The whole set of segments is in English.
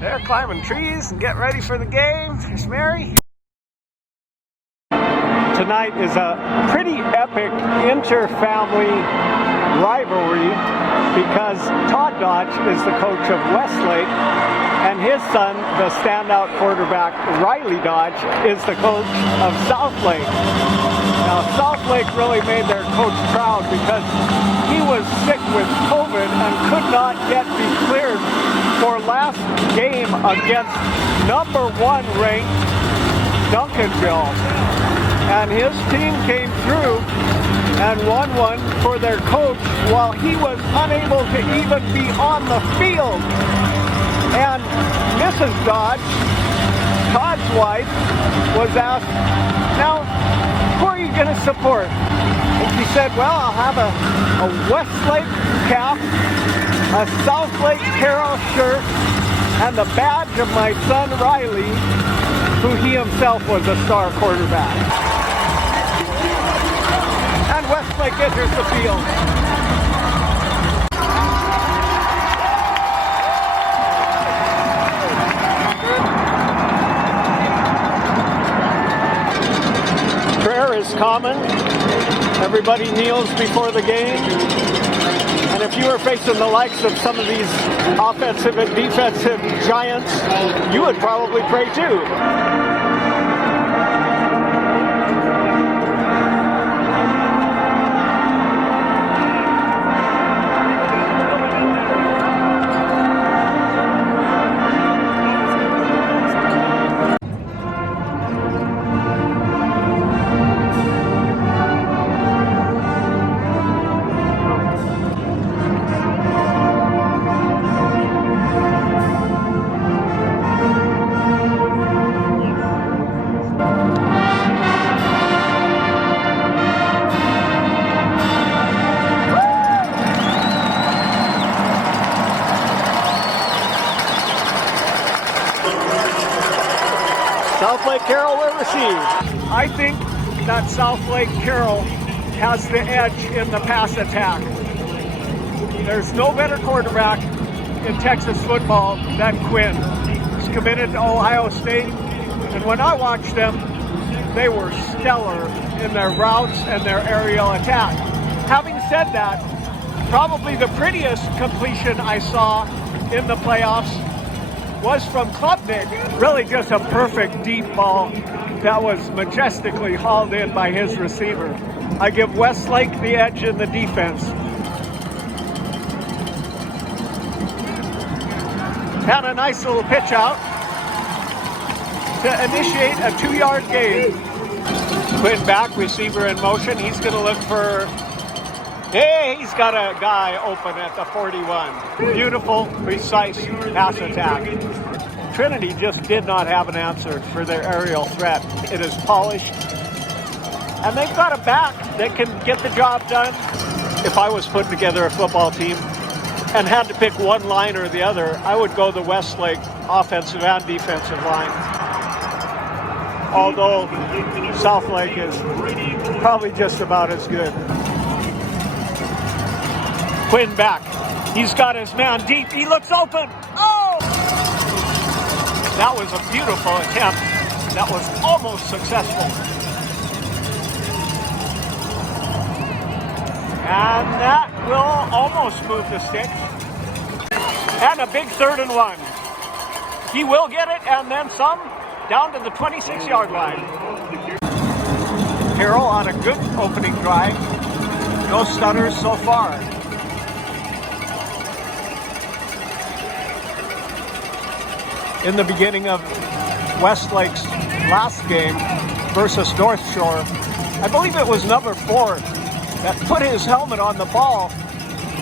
They're climbing trees and getting ready for the game. There's Mary. Tonight is a pretty epic inter-family rivalry because Todd Dodge is the coach of Westlake and his son, the standout quarterback Riley Dodge, is the coach of Southlake. Now Southlake really made their coach proud because he was sick with COVID and could not yet be cleared for last game against #1 ranked Duncanville. And his team came through and won one for their coach while he was unable to even be on the field. And Mrs. Dodge, Todd's wife, was asked, now, who are you going to support? And she said, well, I'll have a Westlake cap, a Southlake Carroll shirt, and the badge of my son Riley, who he himself was a star quarterback. And Westlake enters the field. Prayer is common. Everybody kneels before the game. And if you were facing the likes of some of these offensive and defensive giants, you would probably pray too. Southlake Carroll will receive. I think that Southlake Carroll has the edge in the pass attack. There's no better quarterback in Texas football than Quinn. He's committed to Ohio State, and when I watched them, they were stellar in their routes and their aerial attack. Having said that, probably the prettiest completion I saw in the playoffs was from Klubnik. Really just a perfect deep ball that was majestically hauled in by his receiver. I give Westlake the edge in the defense. And a nice little pitch out to initiate a 2-yard gain. Quinn back, receiver in motion. He's going to look for... Hey, he's got a guy open at the 41. Beautiful, precise pass attack. Trinity just did not have an answer for their aerial threat. It is polished. And they've got a back that can get the job done. If I was putting together a football team and had to pick one line or the other, I would go the Westlake offensive and defensive line. Although Southlake is probably just about as good. Quinn back. He's got his man deep. He looks open. Oh! That was a beautiful attempt. That was almost successful. And that will almost move the stick. And a big 3rd and 1. He will get it and then some down to the 26-yard line. Carroll on a good opening drive. No stutters so far. In the beginning of Westlake's last game versus North Shore, I believe it was number 4 that put his helmet on the ball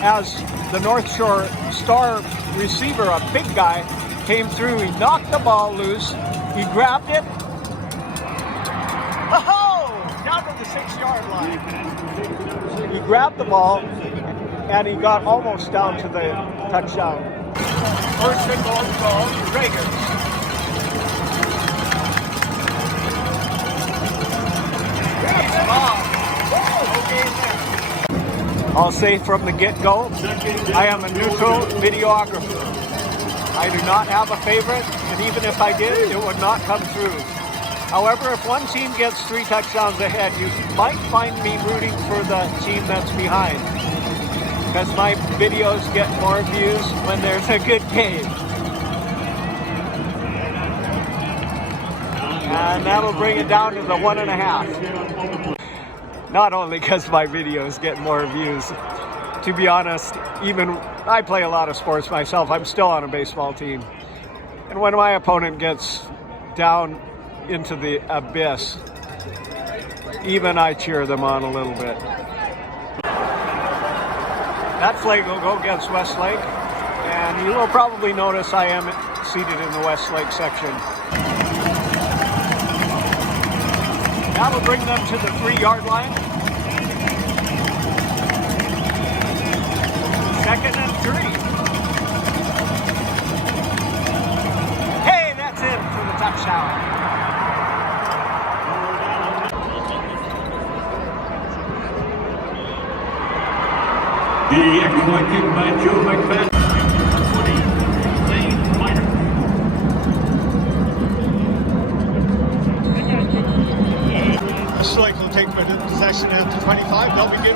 as the North Shore star receiver, a big guy, came through. He knocked the ball loose. He grabbed it. Oh! Down to the 6-yard line. He grabbed the ball and he got almost down to the touchdown. First and goal called Reagan. I'll say from the get-go, I am a neutral videographer. I do not have a favorite, and even if I did, it would not come through. However, if one team gets 3 touchdowns ahead, you might find me rooting for the team that's behind, because my videos get more views when there's a good game. And that'll bring it down to the 1.5. Not only because my videos get more views, to be honest, even I play a lot of sports myself. I'm still on a baseball team. And when my opponent gets down into the abyss, even I cheer them on a little bit. That flag will go against Westlake, and you will probably notice I am seated in the Westlake section. That'll bring them to the 3-yard line. 2nd and 3. Hey, that's it for the touchdown. The excellent kick by Joe McFadden. S.Lake will take possession at the 25. They'll begin.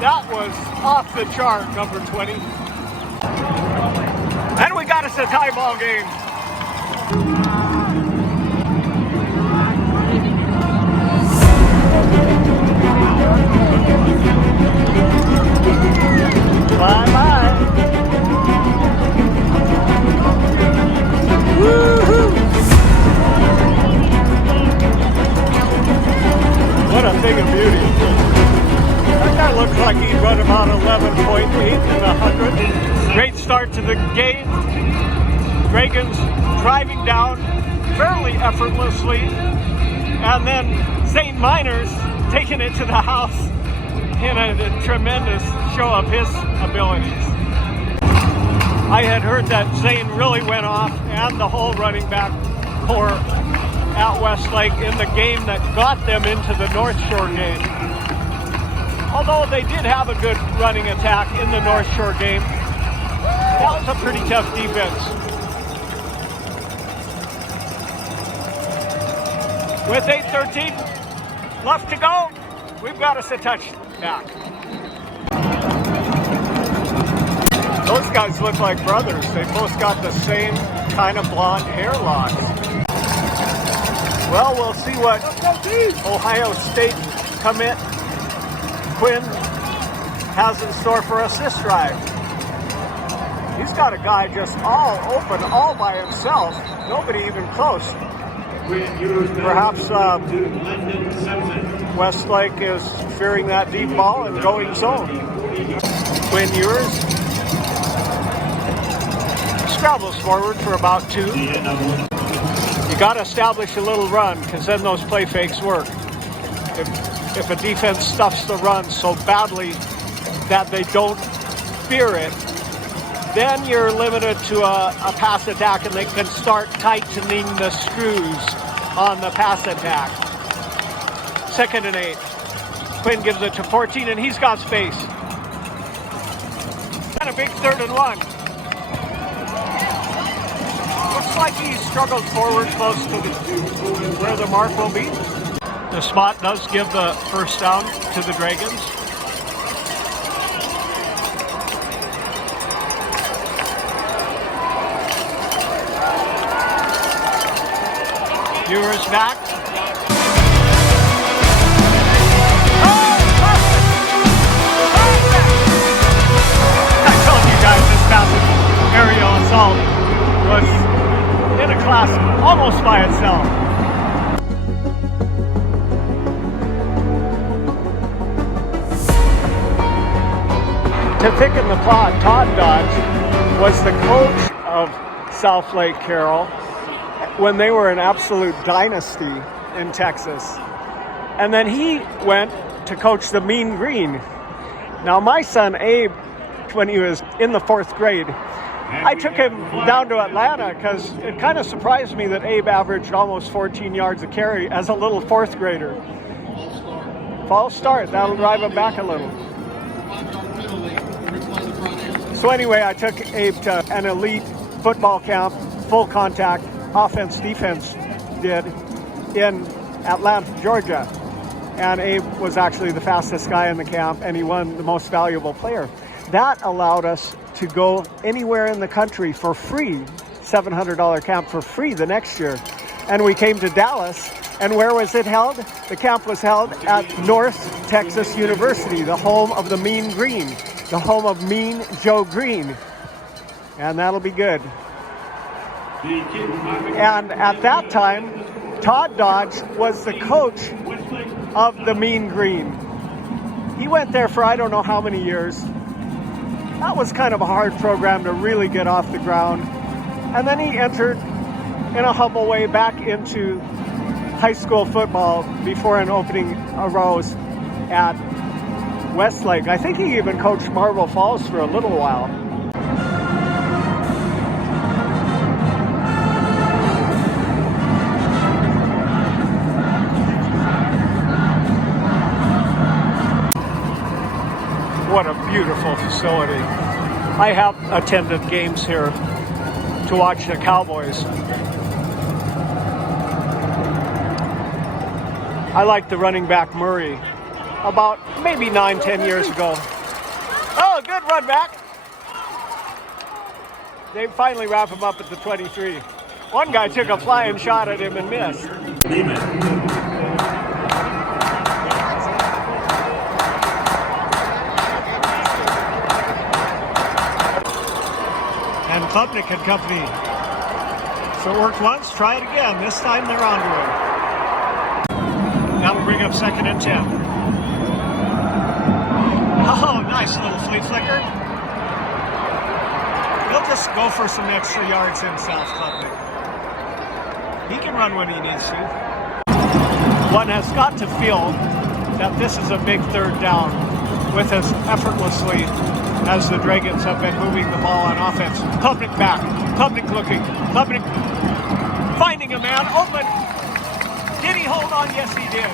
That was off the chart, number 20. And we got us a tie ball game. Bye-bye. Woo-hoo! What a thing of beauty. That guy looks like he'd run about 11.8 in the 100. Great start to the game. Dragons driving down fairly effortlessly. And then St. Miners taking it to the house in a tremendous show of his abilities. I had heard that Zane really went off, and the whole running back core at Westlake in the game that got them into the North Shore game. Although they did have a good running attack in the North Shore game, that was a pretty tough defense. With 8:13 left to go, we've got us a touchback. Those guys look like brothers. They both got the same kind of blonde hair locks. Well, we'll see what Ohio State commit Quinn has in store for us this drive. He's got a guy just all open, all by himself. Nobody even close. Perhaps Westlake is fearing that deep ball and going zone. Quinn Ewers scrabbles forward for about 2. You got to establish a little run, because then those play fakes work. If a defense stuffs the run so badly that they don't fear it, then you're limited to a pass attack, and they can start tightening the screws on the pass attack. 2nd and 8. Quinn gives it to 14, and he's got space. And a big 3rd and 1. Looks like he struggled forward close to where the mark will be. The spot does give the first down to the Dragons. Ewers back. I told you guys this massive aerial assault was in a class almost by itself. To thicken the plot, Todd Dodge was the coach of Southlake Carroll when they were an absolute dynasty in Texas. And then he went to coach the Mean Green. Now my son Abe, when he was in the 4th grade, I took him down to Atlanta because it kind of surprised me that Abe averaged almost 14 yards a carry as a little fourth grader. False start, that'll drive him back a little. So anyway, I took Abe to an elite football camp, full contact, offense, defense did in Atlanta, Georgia. And Abe was actually the fastest guy in the camp, and he won the most valuable player. That allowed us to go anywhere in the country for free, $700 camp for free the next year. And we came to Dallas, and where was it held? The camp was held at North Texas University, the home of the Mean Green, the home of Mean Joe Green. And that'll be good. And at that time, Todd Dodge was the coach of the Mean Green. He went there for I don't know how many years. That was kind of a hard program to really get off the ground. And then he entered in a humble way back into high school football before an opening arose at Westlake. I think he even coached Marble Falls for a little while. What a beautiful facility. I have attended games here to watch the Cowboys. I liked the running back Murray about maybe 9-10 years ago. Oh, good run back. They finally wrap him up at the 23. One guy took a flying shot at him and missed. And Klubnik and company. So it worked once, try it again. This time they're onto it. That'll bring up 2nd and 10. Oh, nice little flea flicker. He'll just go for some extra yards himself, Klubnik. He can run when he needs to. One has got to feel that this is a big third down with as effortlessly as the Dragons have been moving the ball on offense. Klubnik back. Klubnik looking. Klubnik finding a man open. Did he hold on? Yes, he did.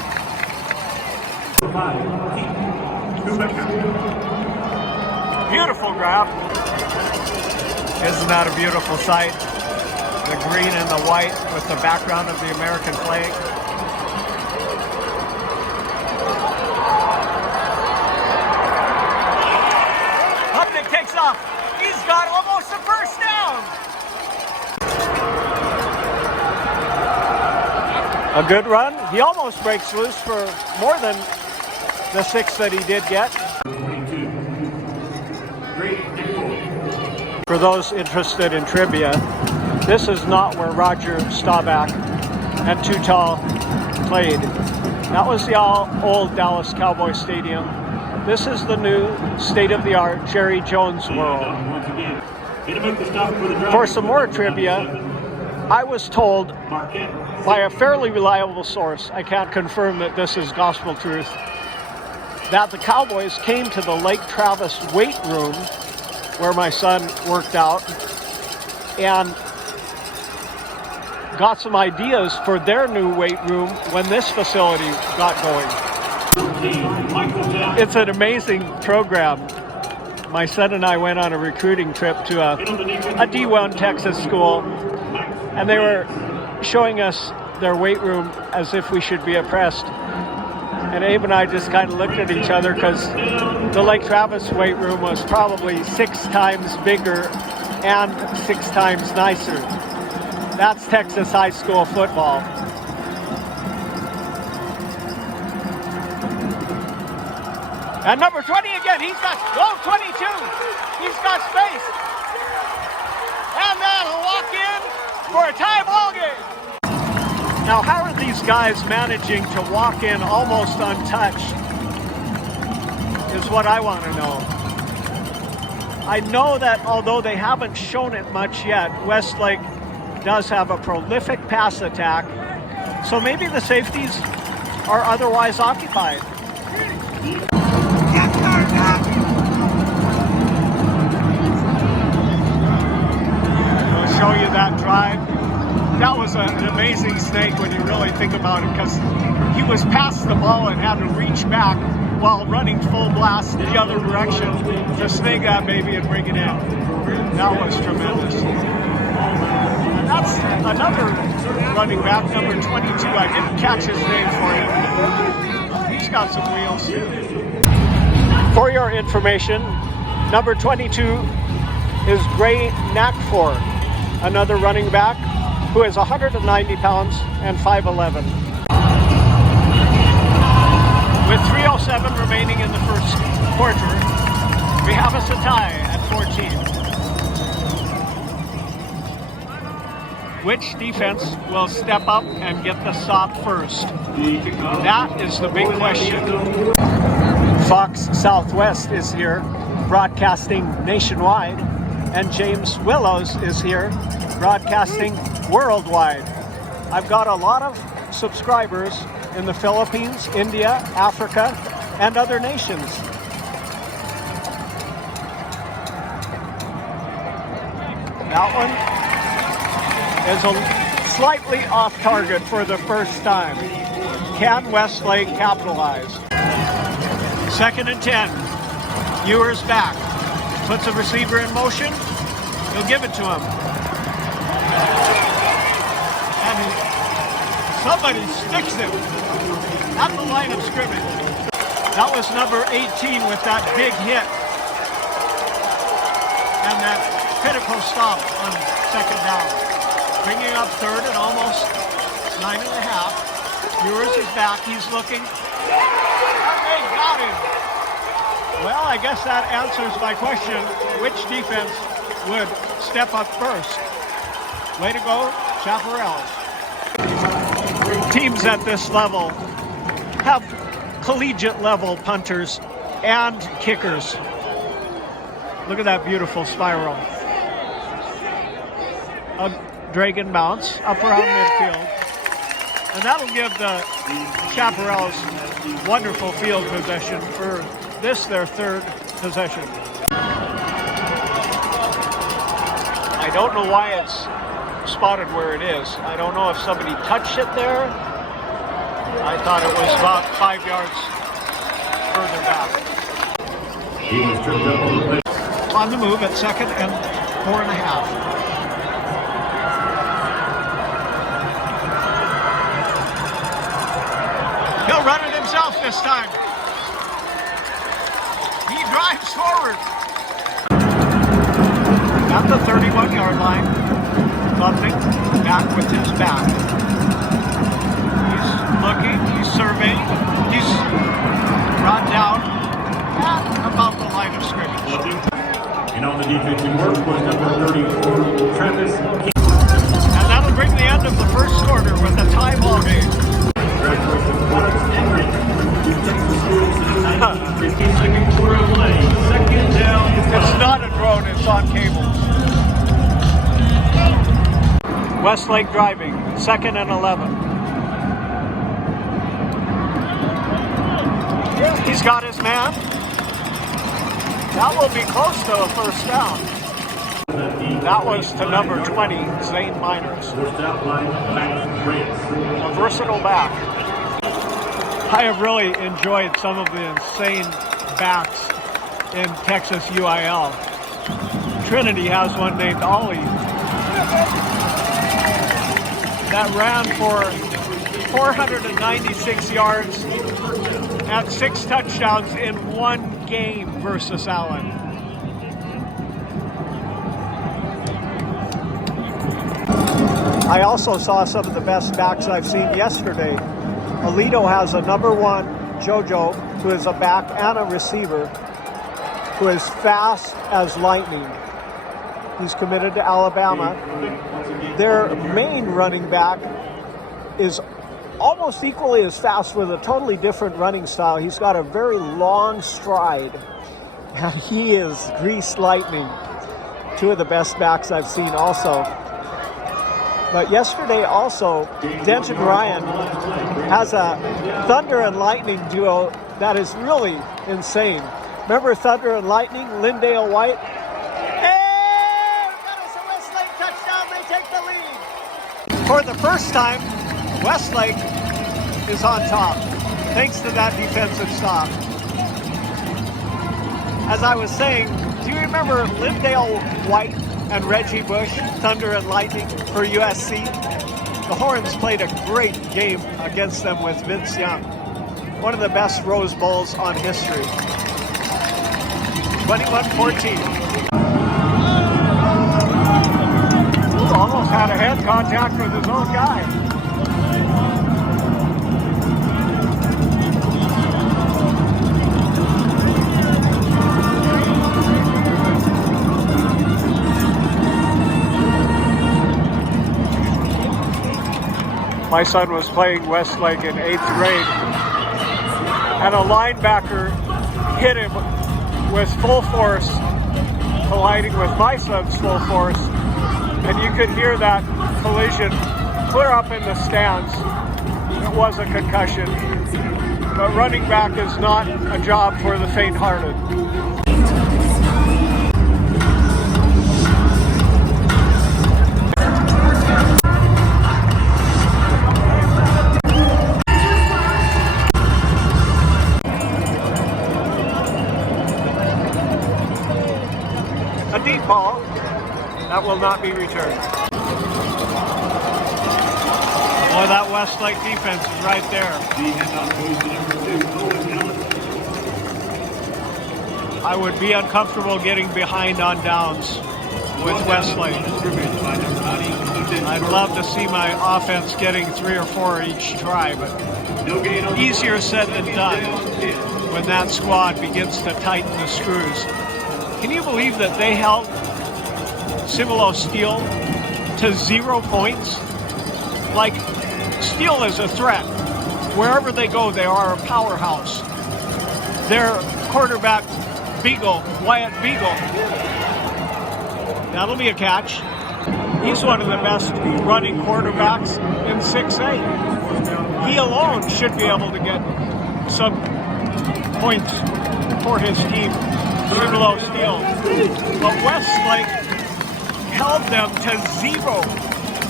Beautiful grab. Isn't that a beautiful sight? The green and the white with the background of the American flag. Klubnik takes off. He's got almost a first down. A good run. He almost breaks loose for more than the 6 that he did get. For those interested in trivia, this is not where Roger Staubach and Too Tall played. That was the old Dallas Cowboys Stadium. This is the new state-of-the-art Jerry Jones World. For some more trivia, I was told by a fairly reliable source, I can't confirm that this is gospel truth, that the Cowboys came to the Lake Travis weight room where my son worked out and got some ideas for their new weight room when this facility got going. It's an amazing program. My son and I went on a recruiting trip to a D1 Texas school, and they were showing us their weight room as if we should be impressed. And Abe and I just kind of looked at each other because the Lake Travis weight room was probably 6 times bigger and 6 times nicer. That's Texas high school football. And number 20 again, he's got, 22, he's got space. And that'll walk in for a tie ball game. Now, how are these guys managing to walk in almost untouched is what I want to know. I know that although they haven't shown it much yet, Westlake does have a prolific pass attack, so maybe the safeties are otherwise occupied. show you that drive. That was an amazing snake when you really think about it, because he was past the ball and had to reach back while running full blast the other direction to snag that baby and bring it in. That was tremendous. And that's another running back, number 22. I didn't catch his name for you. He's got some wheels too. For your information, number 22 is Gray Knackford, another running back who is 190 pounds and 5'11". With 3:07 remaining in the first quarter, we have us a tie at 14. Which defense will step up and get the stop first? That is the big question. Fox Southwest is here, broadcasting nationwide, and James Willows is here, broadcasting worldwide. I've got a lot of subscribers in the Philippines, India, Africa, and other nations. That one is a slightly off target for the first time. Can Westlake capitalize? 2nd and 10. Ewers back. Puts a receiver in motion. He'll give it to him. And somebody sticks him at the line of scrimmage. That was number 18 with that big hit. And that critical stop on 2nd down. Bringing up 3rd and almost 9.5. Ewers is back. He's looking. And they got him. Well, I guess that answers my question. Which defense would step up first? Way to go, Chaparrals. Teams at this level have collegiate level punters and kickers. Look at that beautiful spiral. A dragon bounce up around midfield. And that'll give the Chaparrals wonderful field possession for this, their 3rd possession. I don't know why it's spotted where it is. I don't know if somebody touched it there. I thought it was about 5 yards further back. On the move at 2nd and 4.5. He'll run it himself this time. He drives forward. At the 31-yard line, Southlake back with his back. He's looking, he's surveying, he's brought down at about the line of scrimmage. And on the defensive work was number 34, Travis. And that'll bring the end of the first quarter with a tie ball game. Congratulations, Henry. Second quarter of play. 2nd down. It's not a drone, it's on cable. Westlake driving, 2nd and 11. He's got his man. That will be close to a first down. That was to number 20, Zane Miners. A versatile back. I have really enjoyed some of the insane backs in Texas UIL. Trinity has one named Ollie that ran for 496 yards and 6 touchdowns in one game versus Allen. I also saw some of the best backs I've seen yesterday. Alito has a number 1, JoJo, who is a back and a receiver, who is fast as lightning. He's committed to Alabama. Their main running back is almost equally as fast with a totally different running style. He's got a very long stride, and he is greased lightning. 2 of the best backs I've seen also. But yesterday also, Denton Ryan has a thunder and lightning duo that is really insane. Remember Thunder and Lightning, Lindale White? Hey, that is a Westlake touchdown For the first time, Westlake is on top, thanks to that defensive stop. As I was saying, do you remember Lindale White and Reggie Bush, Thunder and Lightning for USC? The Horns played a great game against them with Vince Young. One of the best Rose Bowls on history. 21-14. Almost had a head contact with his own guy. My son was playing Westlake in 8th grade, and a linebacker hit him with full force, colliding with my son's full force, and you could hear that collision clear up in the stands. It was a concussion, but running back is not a job for the faint-hearted. A deep ball that will not be returned. Boy, that Westlake defense is right there. I would be uncomfortable getting behind on downs with Westlake. I'd love to see my offense getting 3 or 4 each try, but easier said than done when that squad begins to tighten the screws. Can you believe that they held Cibolo Steel to 0 points? Like, Steel is a threat. Wherever they go, they are a powerhouse. Their quarterback, Wyatt Beagle, that'll be a catch. He's one of the best running quarterbacks in 6A. He alone should be able to get some points for his team. Cibolo Steel. But Westlake held them to 0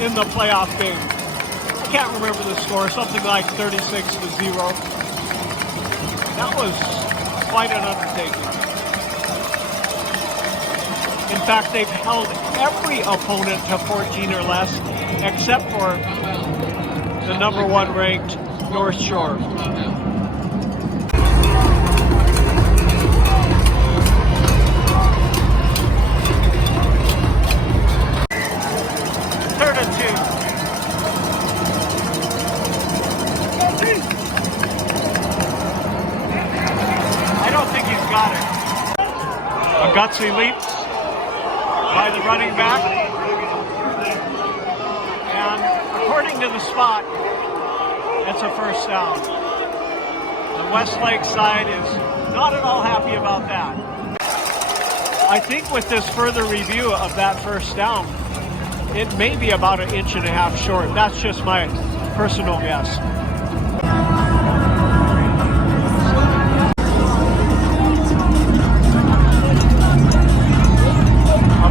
in the playoff game. I can't remember the score, something like 36-0. That was quite an undertaking. In fact, they've held every opponent to 14 or less, except for the number 1 ranked North Shore. Gutsy leaps by the running back, and according to the spot, it's a first down. The Westlake side is not at all happy about that. I think with this further review of that first down, it may be about 1.5 inches short. That's just my personal guess.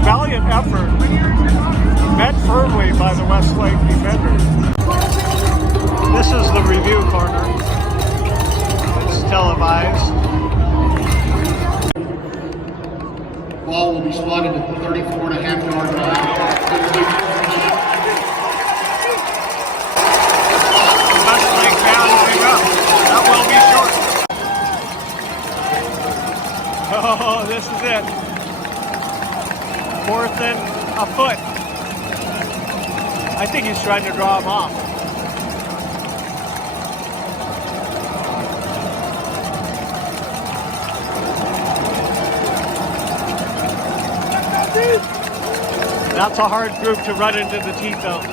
Valiant effort, met firmly by the Westlake defenders. This is the review corner. It's televised. Ball will be spotted at the 34.5-yard line. Westlake bouncing up. That will be short. Oh, this is it. 4th and a foot. I think he's trying to draw him off. That's a hard group to run into the teeth of.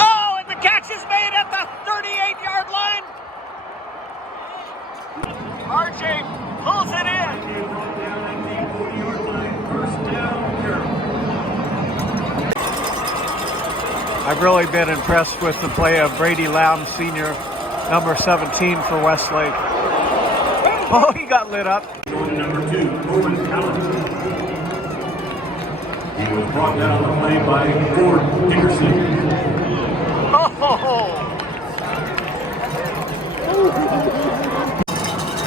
Oh, and the catch is made at the 38-yard line. RJ pulls it in. I've really been impressed with the play of Brady Lamb, senior, number 17 for Westlake. Oh, he got lit up. Number 2, Brought down the play by Ford Dickerson. Oh!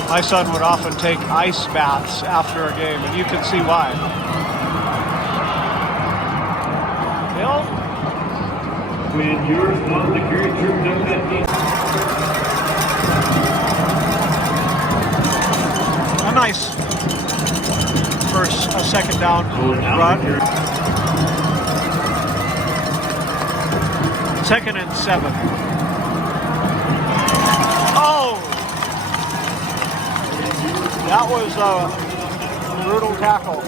My son would often take ice baths after a game, and you can see why. Bill? Quinn Ewers on the carry through that. A nice second down run. 2nd and 7. Oh! That was a brutal tackle.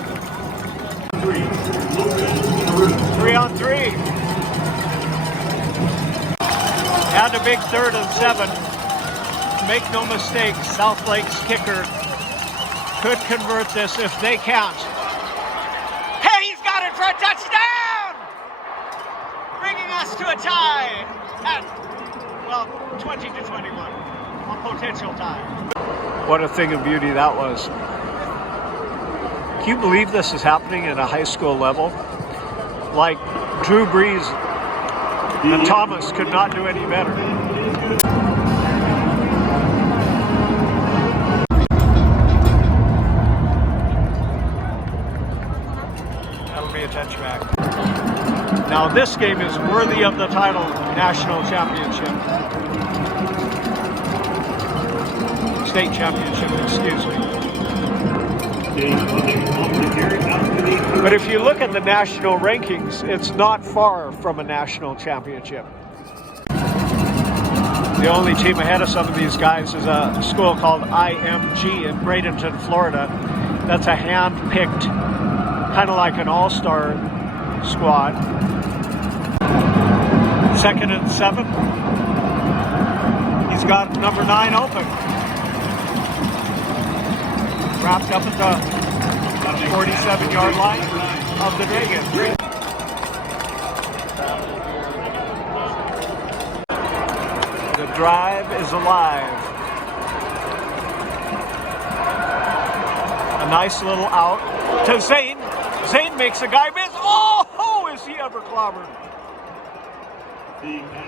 3 on 3. And a big 3rd and 7. Make no mistake, Southlake's kicker could convert this if they can't. Hey, he's got it for a touchdown! Bringing us to a tie at, 20-21. A potential tie. What a thing of beauty that was. Can you believe this is happening at a high school level? Like Drew Brees and Thomas could not do any better. That'll be a touchback. Now this game is worthy of the title, National Championship. State Championship, excuse me. But if you look at the national rankings, it's not far from a national championship. The only team ahead of some of these guys is a school called IMG in Bradenton, Florida. That's a hand-picked, kind of like an all-star squad. 2nd and 7. He's got number 9 open. Wrapped up at the 47-yard line of the Dragons. The drive is alive. A nice little out to Zane. Zane makes a guy miss. Oh, is he ever clobbered?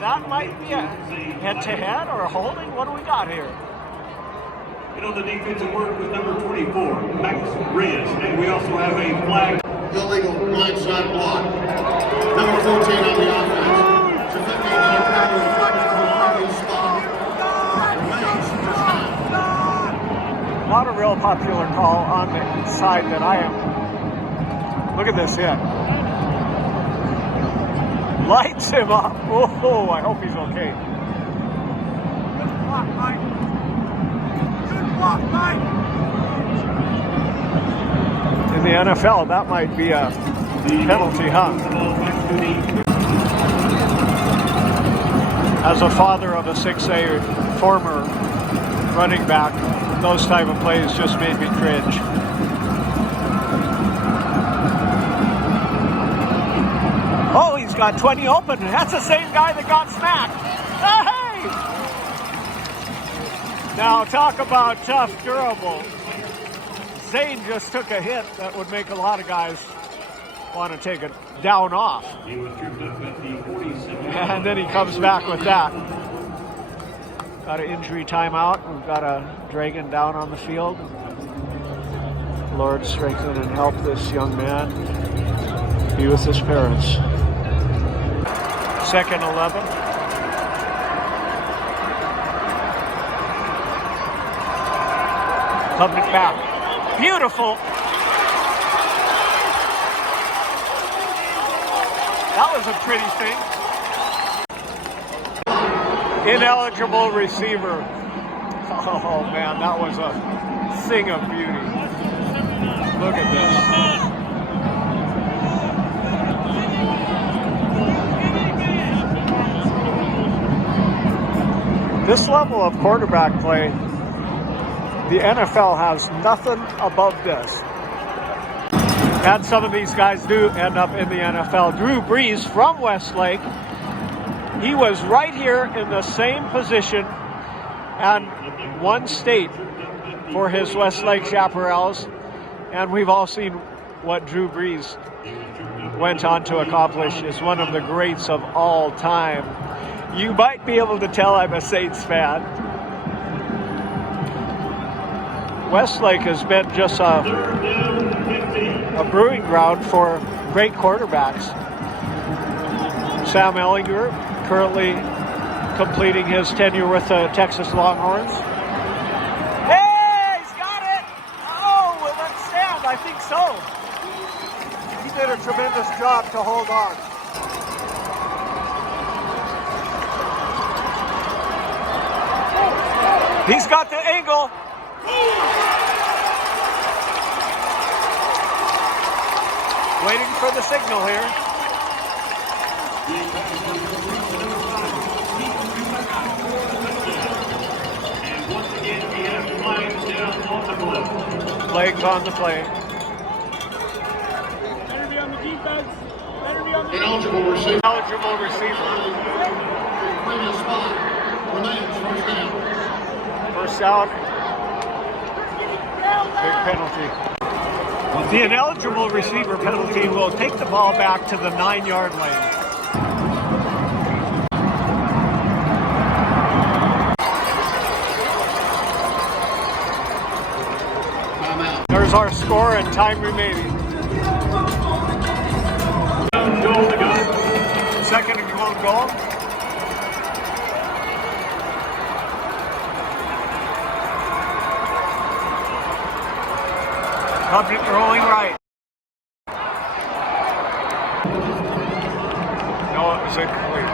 That might be a head-to-head or a holding. What do we got here? And on the defensive work with number 24, Max Reyes. And we also have a flag. Illegal blindside block. Number 14 on the offense. It's a 15-yard penalty. Not a real popular call on the side that I am. Look at this hit. Lights him up. Oh, I hope he's okay. Good block, Mike. Good block, Mike. In the NFL, that might be a penalty, huh? As a father of a 6A former running back, those type of plays just made me cringe. Oh, he's got 20 open. That's the same guy that got smacked. Hey! Now talk about tough, durable. Zane just took a hit that would make a lot of guys want to take it down off. He was tripped up at the 47. And then he comes back with that. Got an injury timeout. We've got a Dragon down on the field. Lord, strengthen and help this young man be with his parents. 2nd 11. Coming back. Beautiful. That was a pretty thing. Ineligible receiver. Oh man, that was a thing of beauty. Look at this. This level of quarterback play, the NFL has nothing above this. And some of these guys do end up in the NFL. Drew Brees from Westlake. He was right here in the same position and won state for his Westlake Chaparrals. And we've all seen what Drew Brees went on to accomplish is one of the greats of all time. You might be able to tell I'm a Saints fan. Westlake has been just a brewing ground for great quarterbacks. Sam Ehlinger currently completing his tenure with the Texas Longhorns. Hey, he's got it! Oh, will that stand? I think so. He did a tremendous job to hold on. He's got the angle. Waiting for the signal here. And once again, we have flags down on the play. Flags on the play. Better be on the defense. Better be on the Ineligible receiver. Eligible receiver. Previous spot. Remains first down. First down. Big penalty. The ineligible receiver penalty will take the ball back to the 9-yard line. Timeout. There's our score and time remaining. Goal to go. Second and goal. Subject rolling right. No, it was incomplete.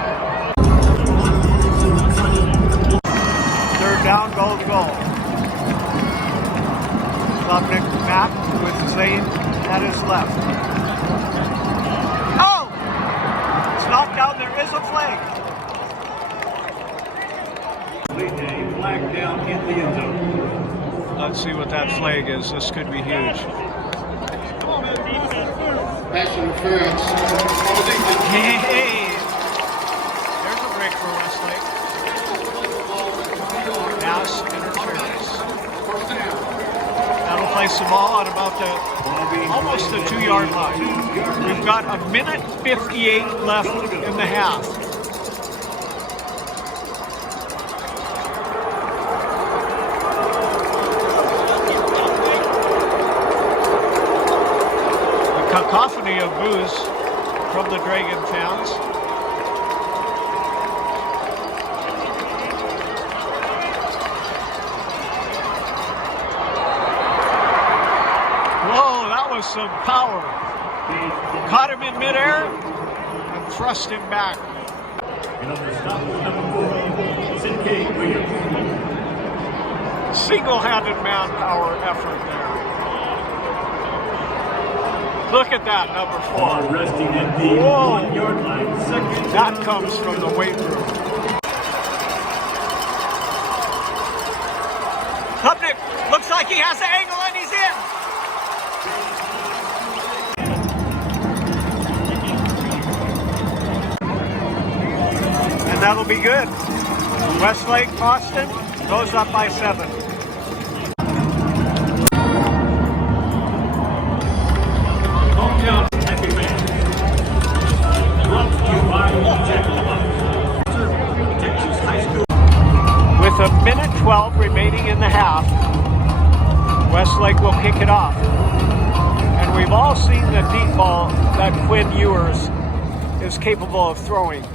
Third down, goal to goal. Subject back with Zane at his left. Oh! It's knocked down. There is a flag. A flag down in the end zone. Let's see what that flag is. This could be huge. Pass interference. Hey! There's a break for Westlake. Pass interference. That'll place the ball on about almost the 2-yard line. We've got a minute 58 left in the half. Cacophony of boos from the Dragon fans. Whoa, that was some power. Caught him in midair and thrust him back. And on the stop was number 4, Quinn Ewers. Single-handed manpower effort there. Look at that, number 4. Resting at the 1-yard line. Second. That comes from the weight room. Hupnick looks like he has the angle and he's in. And that'll be good. Westlake, Austin goes up by 7. Hometown Happy Fans. Brought to you by Jack in the Box. Texas High School. With a minute 12 remaining in the half, Westlake will kick it off. And we've all seen the deep ball that Quinn Ewers is capable of throwing.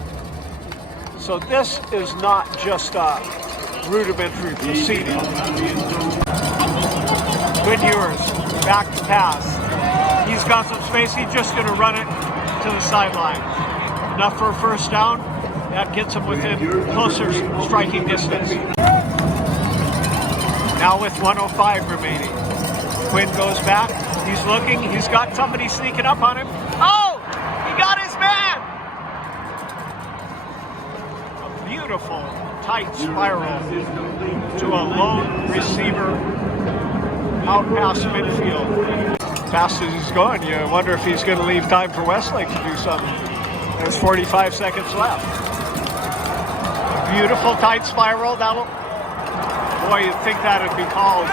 So this is not just a rudimentary proceeding. Quinn Ewers, back to pass. He's got some space, he's just going to run it to the sideline. Enough for a first down. That gets him within closer striking distance. Now with 1:05 remaining. Quinn goes back, he's looking, he's got somebody sneaking up on him. Oh! He got his man! A beautiful tight spiral to a lone receiver out past midfield. Fast as he's going, you wonder if he's going to leave time for Westlake to do something. There's 45 seconds left. Beautiful tight spiral. That'll, boy, you'd think that'd be called.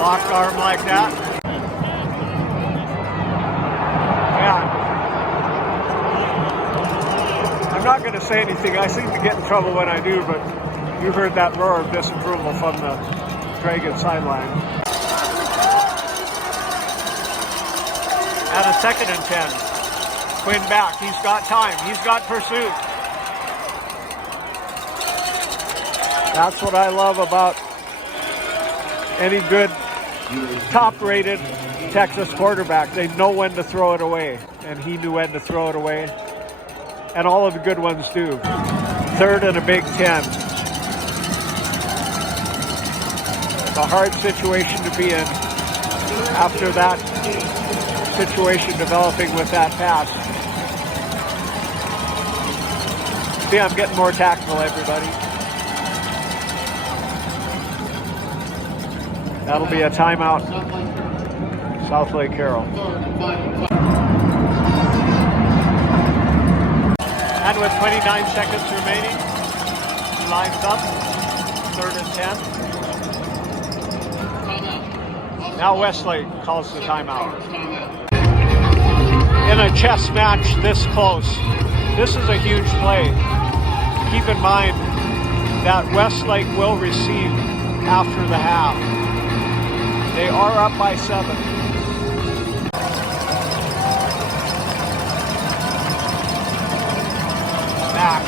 Locked arm like that. not going to say anything. I seem to get in trouble when I do, but you heard that roar of disapproval from the Dragon sideline. And a 2nd and 10. Quinn back. He's got time. He's got pursuit. That's what I love about any good top-rated Texas quarterback. They know when to throw it away, and he knew when to throw it away. And all of the good ones do. 3rd and a big 10. It's a hard situation to be in after that situation developing with that pass. See, I'm getting more tactful, everybody. That'll be a timeout. Southlake Carroll. And with 29 seconds remaining, he lines up. 3rd and 10. Now Westlake calls the timeout. In a chess match this close, this is a huge play. Keep in mind that Westlake will receive after the half. They are up by 7. Back,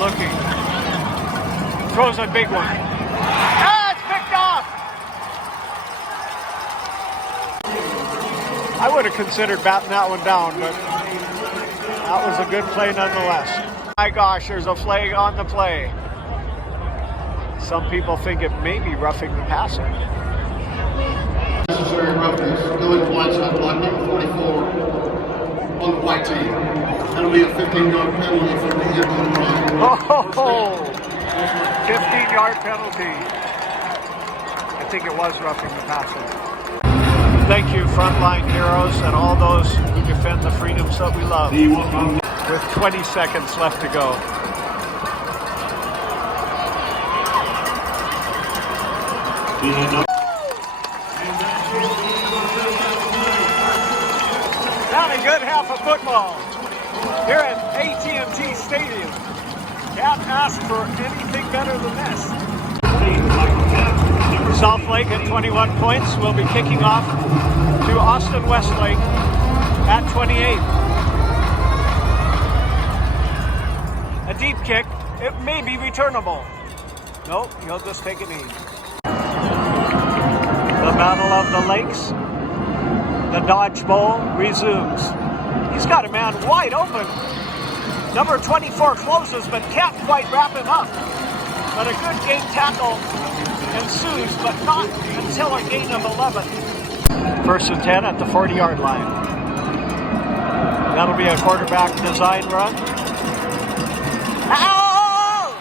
looking. Throws a big one. Ah, it's picked off! I would have considered batting that one down, but that was a good play nonetheless. My gosh, there's a flag on the play. Some people think it may be roughing the passer. Necessary roughness. Billy Blindside, block number 44 on the white team. That'll be a 15-yard penalty from the end of the run. Oh, 15-yard penalty. I think it was roughing the passer. Thank you, frontline heroes, and all those who defend the freedoms that we love. With 20 seconds left to go. Not a good half of football here at ATT Stadium. Can't ask for anything better than this. Southlake at 21 points will be kicking off to Austin Westlake at 28. A deep kick. It may be returnable. Nope, he'll just take a knee. The Battle of the Lakes. The Dodge Bowl resumes. He's got a man wide open. Number 24 closes, but can't quite wrap him up. But a good game tackle ensues, but not until a gain of 11. 1st and 10 at the 40-yard line. That'll be a quarterback design run. Ow!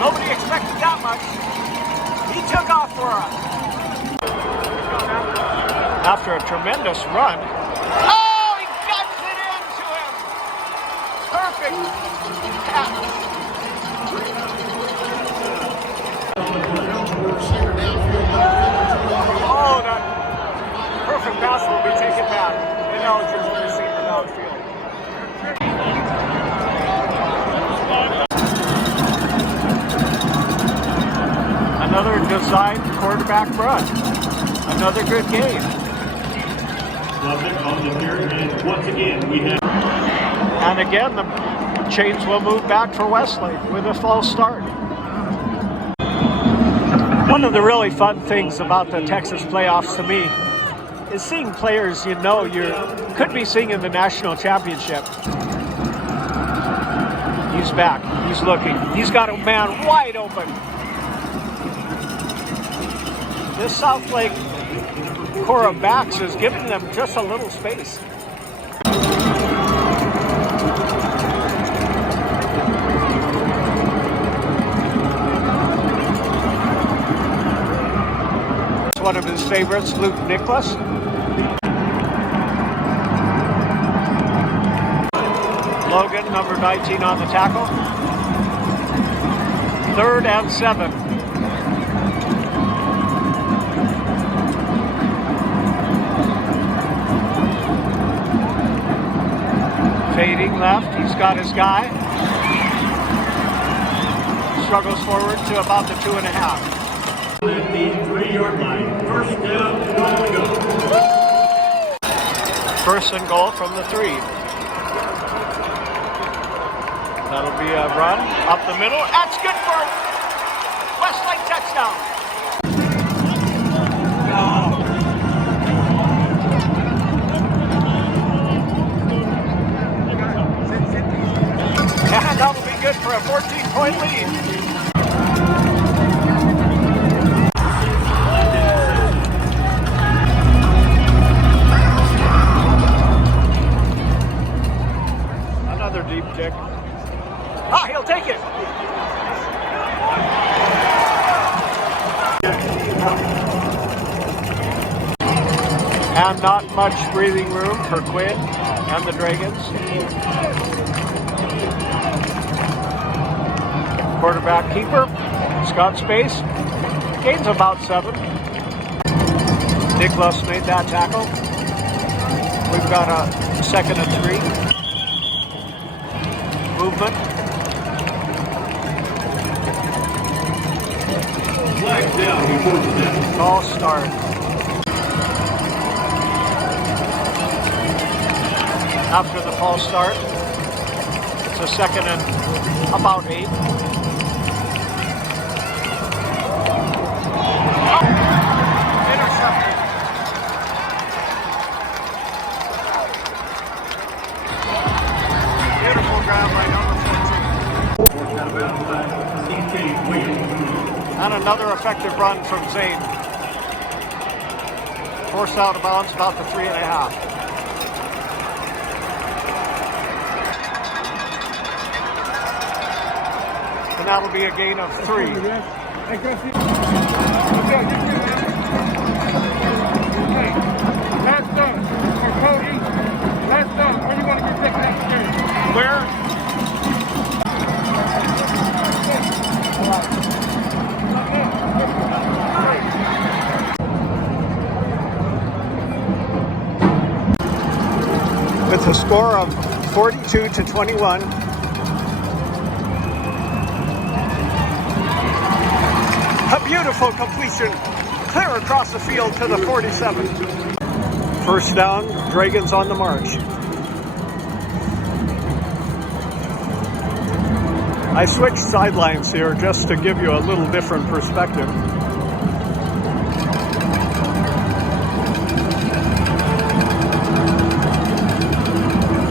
Nobody expected that much. He took off for us. After a tremendous run. Oh, he guts it into him. Perfect catch. Oh, that perfect pass will be taken back. Ineligible receiver downfield. Another designed quarterback run. Another good game. Once again, we have. And again, the chains will move back for Westlake with a false start. One of the really fun things about the Texas playoffs to me is seeing players you know you could be seeing in the national championship. He's back. He's looking. He's got a man wide open. This Southlake core of backs is giving them just a little space. One of his favorites, Luke Nicholas. Logan, number 19 on the tackle. 3rd and 7. Zane left. He's got his guy. Struggles forward to about the 2.5. At the 3-yard line. First down, goal to go. First and goal from the 3. That'll be a run up the middle. That's good for Westlake touchdown. And that'll be good for a 14-point lead. Another deep kick. Ah, he'll take it. And not much breathing room for Quinn and the Dragons. Quarterback keeper. He's got space. Gains about 7. Nicholas made that tackle. We've got a 2nd and 3. Movement. Flag down before the snap. False start. After the false start, it's a 2nd and about 8. Intercepted. Beautiful grab by number 14. And another effective run from Zane. Forced out of bounds about the 3.5. And that'll be a gain of 3. Last up for Cody. Last up. Where you want to get taken next game? Where? With a score of 42-21. A beautiful completion, clear across the field to the 47. First down, Dragons on the march. I switched sidelines here just to give you a little different perspective.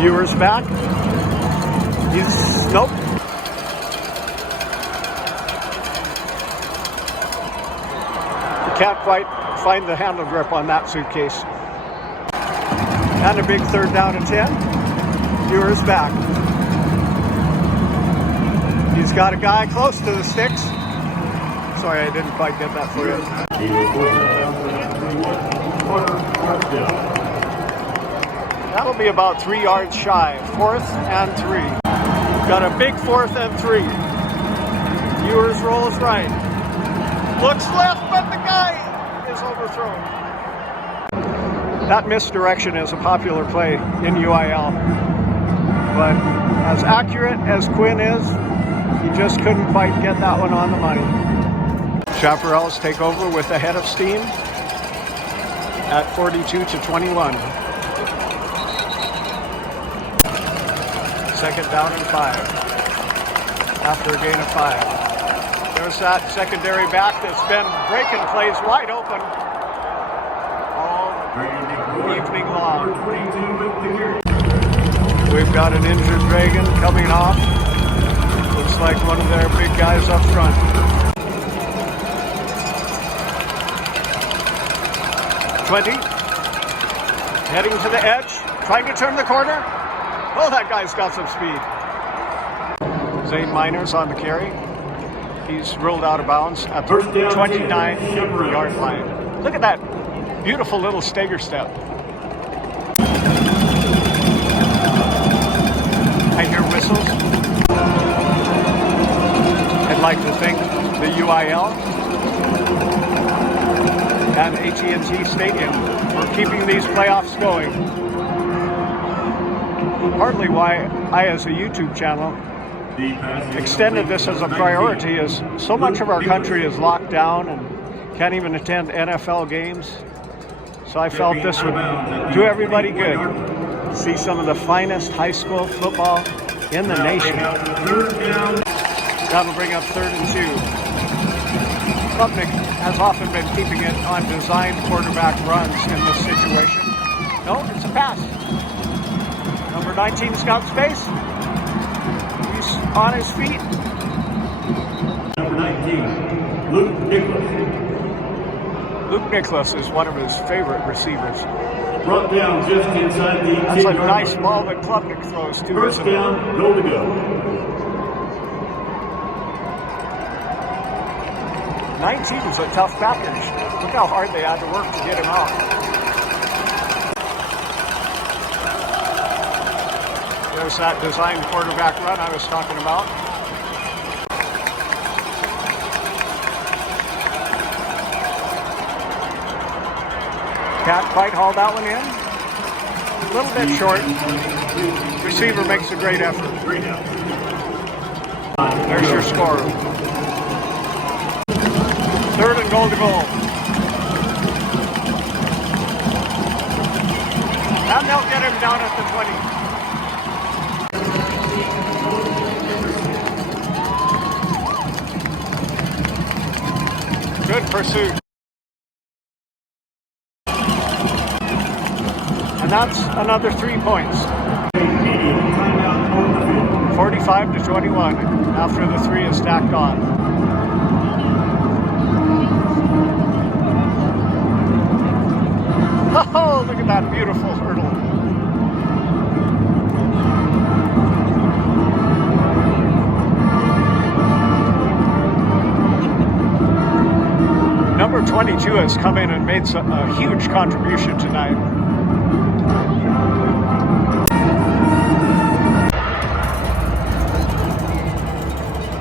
Ewers back. Nope. Can't quite find the handle grip on that suitcase. And a big 3rd down and 10. Ewers back. He's got a guy close to the sticks. Sorry, I didn't quite get that for you. That'll be about 3 yards shy. 4th and 3. Got a big 4th and 3. Ewers rolls right. Looks left, but the guy is overthrown. That misdirection is a popular play in UIL. But as accurate as Quinn is, he just couldn't quite get that one on the money. Chaparrals take over with a head of steam at 42-21. 2nd down and 5. After a gain of 5. There's that secondary back that's been breaking plays wide open all evening long. We've got an injured Dragon coming off. Looks like one of their big guys up front. Twenty. Heading to the edge. Trying to turn the corner. Oh, that guy's got some speed. Zane Miners on the carry. He's rolled out of bounds at the 29-yard line. Look at that beautiful little stagger step. I hear whistles. I'd like to thank the UIL and AT&T Stadium for keeping these playoffs going. partly why I, as a YouTube channel, extended this as a priority, is so much of our country is locked down and can't even attend NFL games. So I felt this would do everybody good. See some of the finest high school football in the nation. That'll bring up 3rd and 2. Klubnik has often been keeping it on designed quarterback runs in this situation. No, it's a pass. Number 19's got space. He's on his feet. Number 19, Luke Nicholas. Luke Nicholas is one of his favorite receivers. Brought down just inside the 18. That's a nice ball that Klubnik throws to. First down, goal to go. 19 is a tough package. Look how hard they had to work to get him out. There's that designed quarterback run I was talking about. Can't quite haul that one in. A little bit short. Receiver makes a great effort. There's your score. 3rd and goal to goal. And they'll get him down at the 20. Good pursuit. And that's another 3 points. 45-21 after the 3 is stacked on. Oh, look at that beautiful hurdle. Number 22 has come in and made a huge contribution tonight.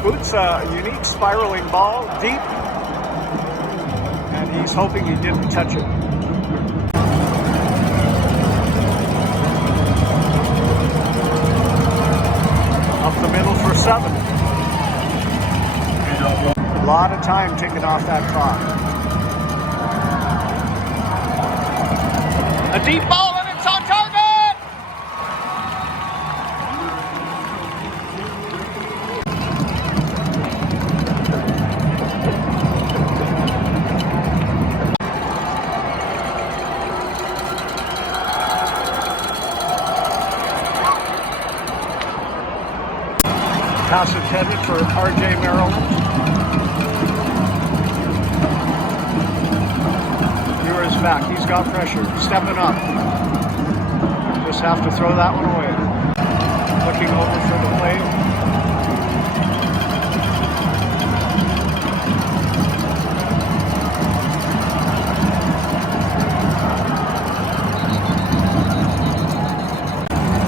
Boots a unique spiraling ball deep, and he's hoping he didn't touch it. Up the middle for 7. A lot of time taken off that clock. A deep ball and it's on target! Pass intended for R.J. Maryland. Ewers back. He's got pressure. Stepping up. Just have to throw that one away. Looking over for the play.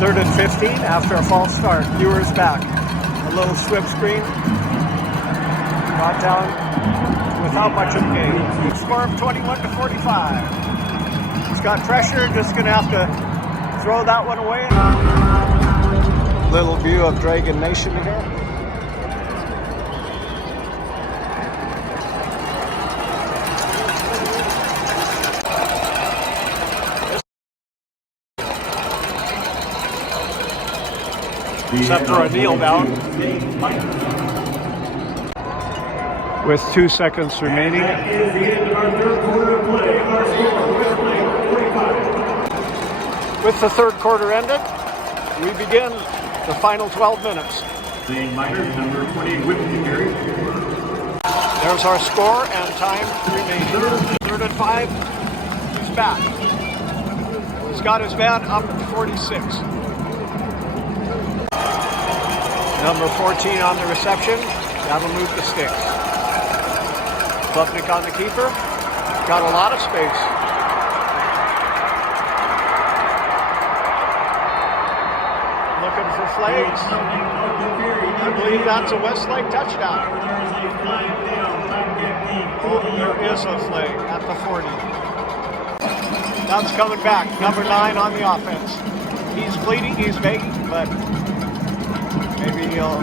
Third and 15 after a false start. Ewers back. A little swift screen. Brought down without much of a gain. Score of 21-45. He's got pressure, just going to have to throw that one away. Little view of Dragon Nation here. Except for a kneel down. With 2 seconds remaining. With the 3rd quarter ended, we begin the final 12 minutes. The Miners, number 28, Whitman carry. There's our score and time remaining. 3rd and 5. He's back. He's got his man up at 46. Number 14 on the reception. That'll move the sticks. Klubnik on the keeper. Got a lot of space. Looking for flags. I believe that's a Westlake touchdown. Oh, there is a flag at the 40. That's coming back. Number 9 on the offense. He's pleading, he's begging, but maybe he'll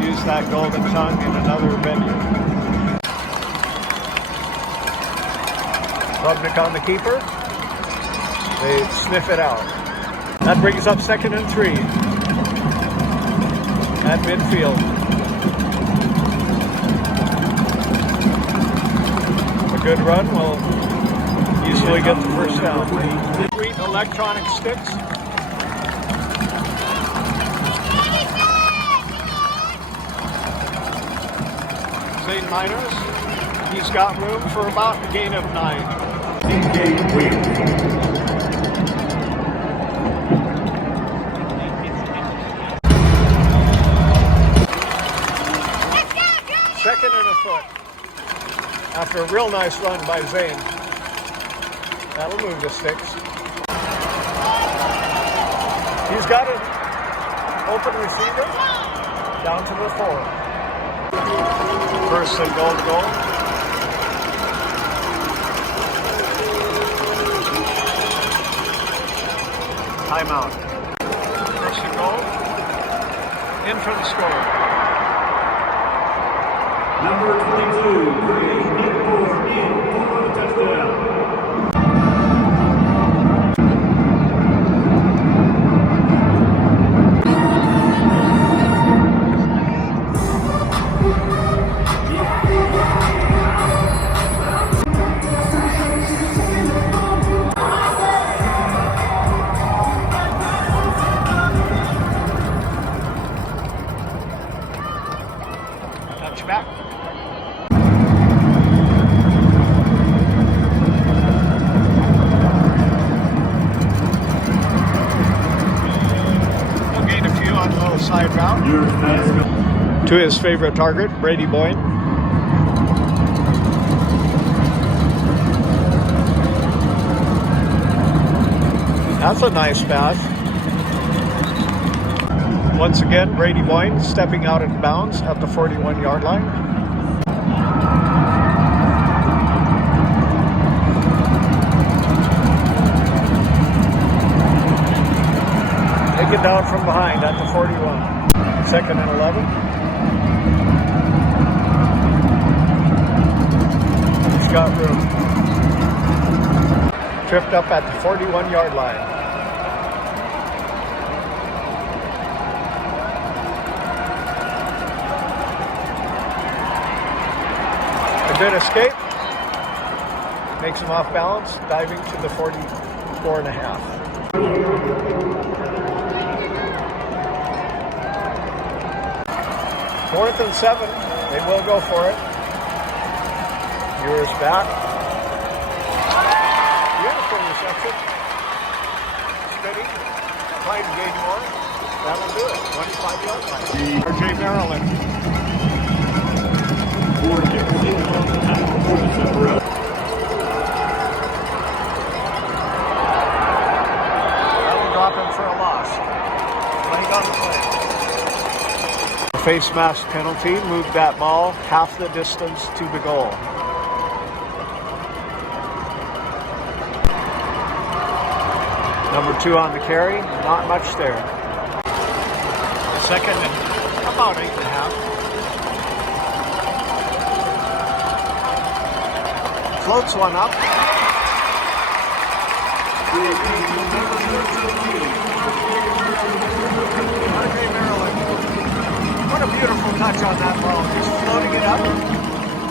use that golden tongue in another venue. Klubnik on the keeper. They sniff it out. That brings up 2nd and 3 at midfield. A good run will easily get the first down. Sweet electronic sticks. St. Minors, he's got room for about a gain of 9. Second and a foot. After a real nice run by Zane. That'll move the sticks. He's got an open receiver down to the 4. First and goal. Timeout. First and goal. In for the score. Number 22, Greg Nickmore in for the touchdown. Touchback. He'll gain a few on the little side route. To his favorite target, Brady Boyne. That's a nice pass. Once again, Brady Boyne stepping out of bounds at the 41-yard line. Take it down from behind at the 41. 2nd and 11. He's got room. Tripped up at the 41-yard line. Good escape. Makes him off balance, diving to the 44 and a half. Fourth and 7. They will go for it. Ewers back. Beautiful reception. Steady. Trying to gain more. That'll do it. 25-yard line. R.J. Maryland. That'll drop him for a loss. Flag on the play. Face mask penalty moved that ball half the distance to the goal. Number 2 on the carry, not much there. Second and about 8.5. Floats one up. R.J. Maryland. What a beautiful touch on that ball. Just floating it up.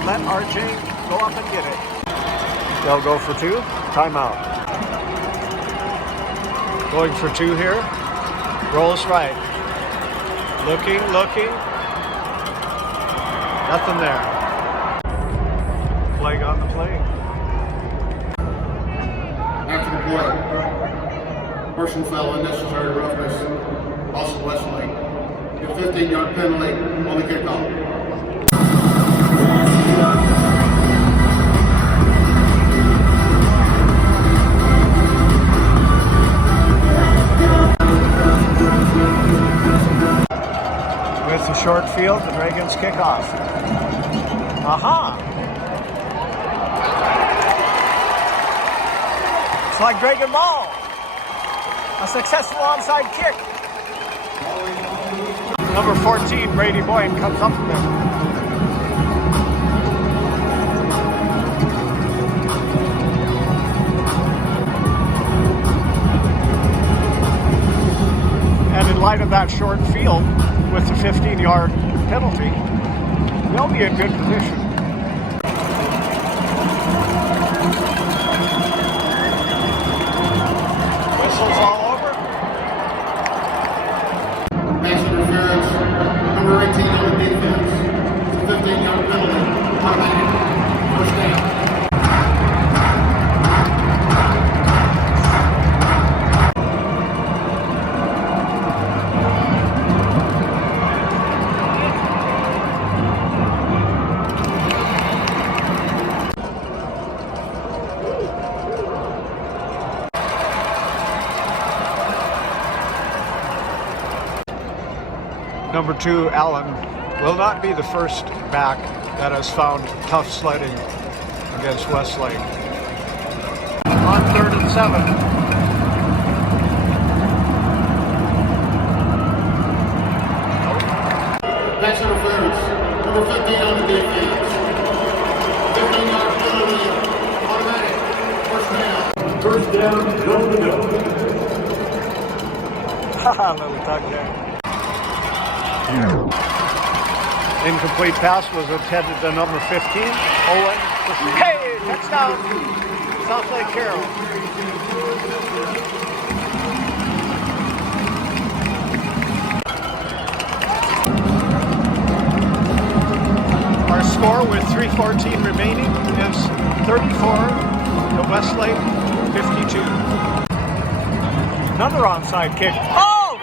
Let R.J. go up and get it. They'll go for 2. Timeout. Going for 2 here. Rolls right. Looking. Nothing there. Flag on the play. After the play, personal foul, unnecessary roughness, also Westlake. A 15-yard penalty on the kickoff. With the short field, the Dragons kick off. Aha! It's like Dragon Ball. A A successful onside kick. Number 14, Brady Boyd, comes up with it. And in light of that short field with the 15-yard penalty, they'll be in good position. Whistles all over. Pass interference, number 18 on the defense. It's a 15-yard penalty. Automatic. First down. Number 2, Allen, will not be the first back that has found tough sledding against Westlake. On 3rd and 7. Pass interference, number 15 on the defense. 15-yard penalty, automatic. First down. First down, go to go. Haha, little tuck there. Incomplete pass was intended to number 15, Owen. Hey, touchdown, Southlake Carroll. Our score with 3:14 remaining is 34 to Westlake 52. Another onside kick. Oh!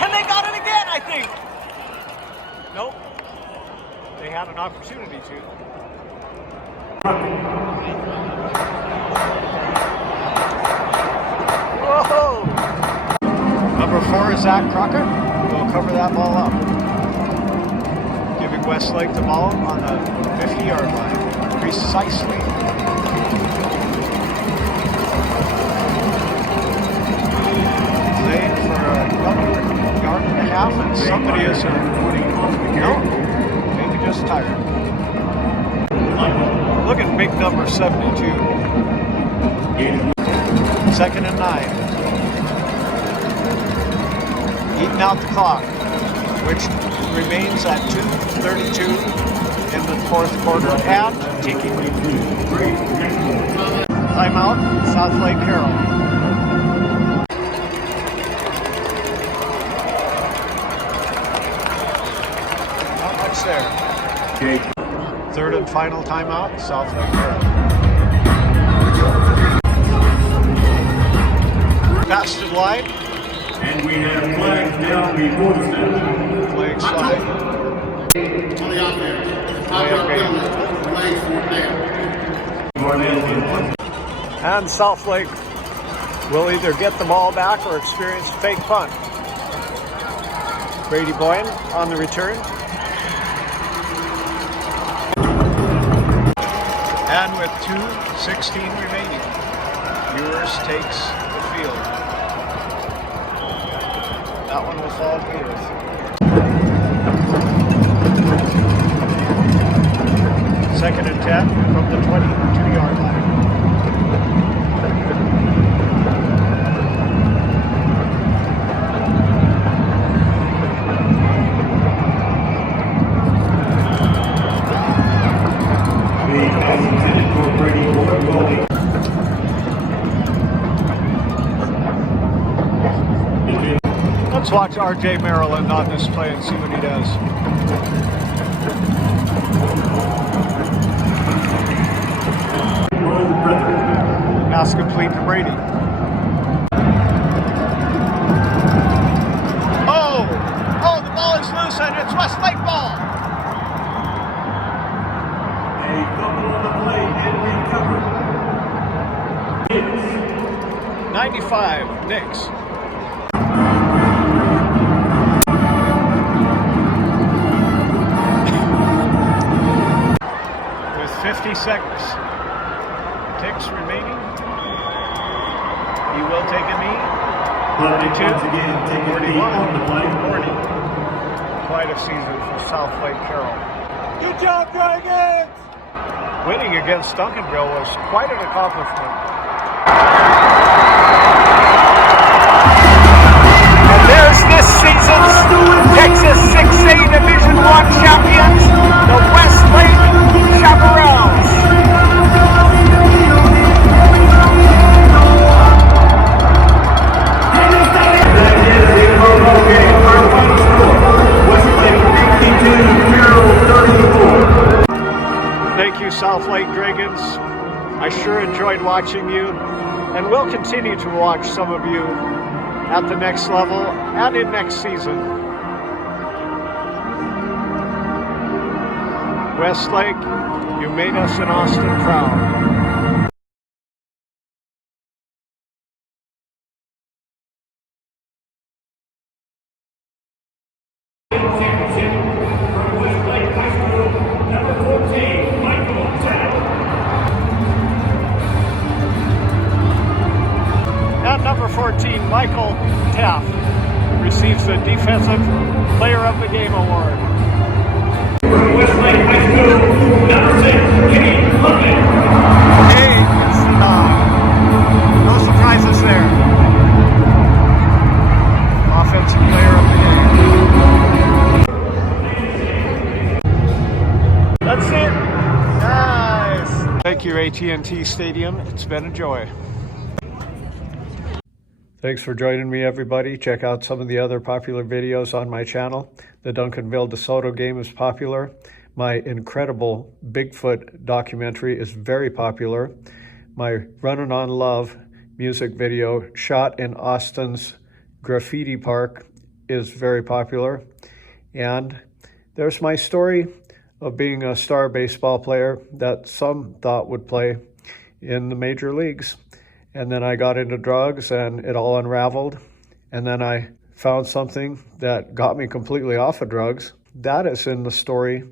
And they got it again, I think. Nope. They had an opportunity to. Whoa! Number 4 is Zach Crocker. We'll cover that ball up. Giving Westlake the ball on the 50-yard line. Precisely. Playing for another yard and a half, and somebody is maybe just tired. Look at big number 72. 2nd and 9. Eating out the clock, which remains at 2:32 in the 4th quarter and ticking. Timeout, Southlake Carroll. Not much there. 3rd and final timeout, Southlake Carroll. Pass to the line. And we have flags down before the snap. Flag slide. On the offense. 5-yard penalty. Remains 4th down. And Southlake will either get the ball back or experience a fake punt. Brady Boyne on the return. And with 2:16 remaining, Ewers takes the field. That one will fall to earth. Second and 10 from the 22-yard line. Let's watch R.J. Maryland on this play and see what he does. Pass complete to Brady. Oh, the ball is loose and it's Westlake ball. A fumble on the play and recovered. 95, Knicks. With 50 seconds. Ticks remaining. He will take a knee. But once again, taking the lead on the play. 40. Quite a season for Southlake Carroll. Good job, Dragons! Winning against Duncanville was quite an accomplishment. And there's this season's Texas 6A Division I champions, the Westlake Chaparrals. Thank you, Southlake Dragons. I sure enjoyed watching you, and will continue to watch some of you at the next level and in next season. Westlake, you made us in Austin proud. And number 14, Michael Taft, receives the Defensive Player of the Game award. Westlake High School, number 6, Kenny Lundman. Hey, it's no surprises there. Offensive Player of the Game. That's it. Nice. Thank you, AT&T Stadium. It's been a joy. Thanks for joining me, everybody. Check out some of the other popular videos on my channel. The Duncanville DeSoto game is popular. My incredible Bigfoot documentary is very popular. My Runnin' on Love music video shot in Austin's graffiti park is very popular. And there's my story of being a star baseball player that some thought would play in the major leagues. And then I got into drugs and it all unraveled. And then I found something that got me completely off of drugs. That is in the story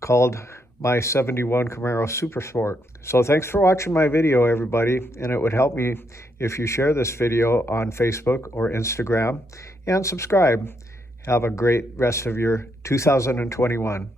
called My 71 Camaro Supersport. So thanks for watching my video, everybody. And it would help me if you share this video on Facebook or Instagram and subscribe. Have a great rest of your 2021.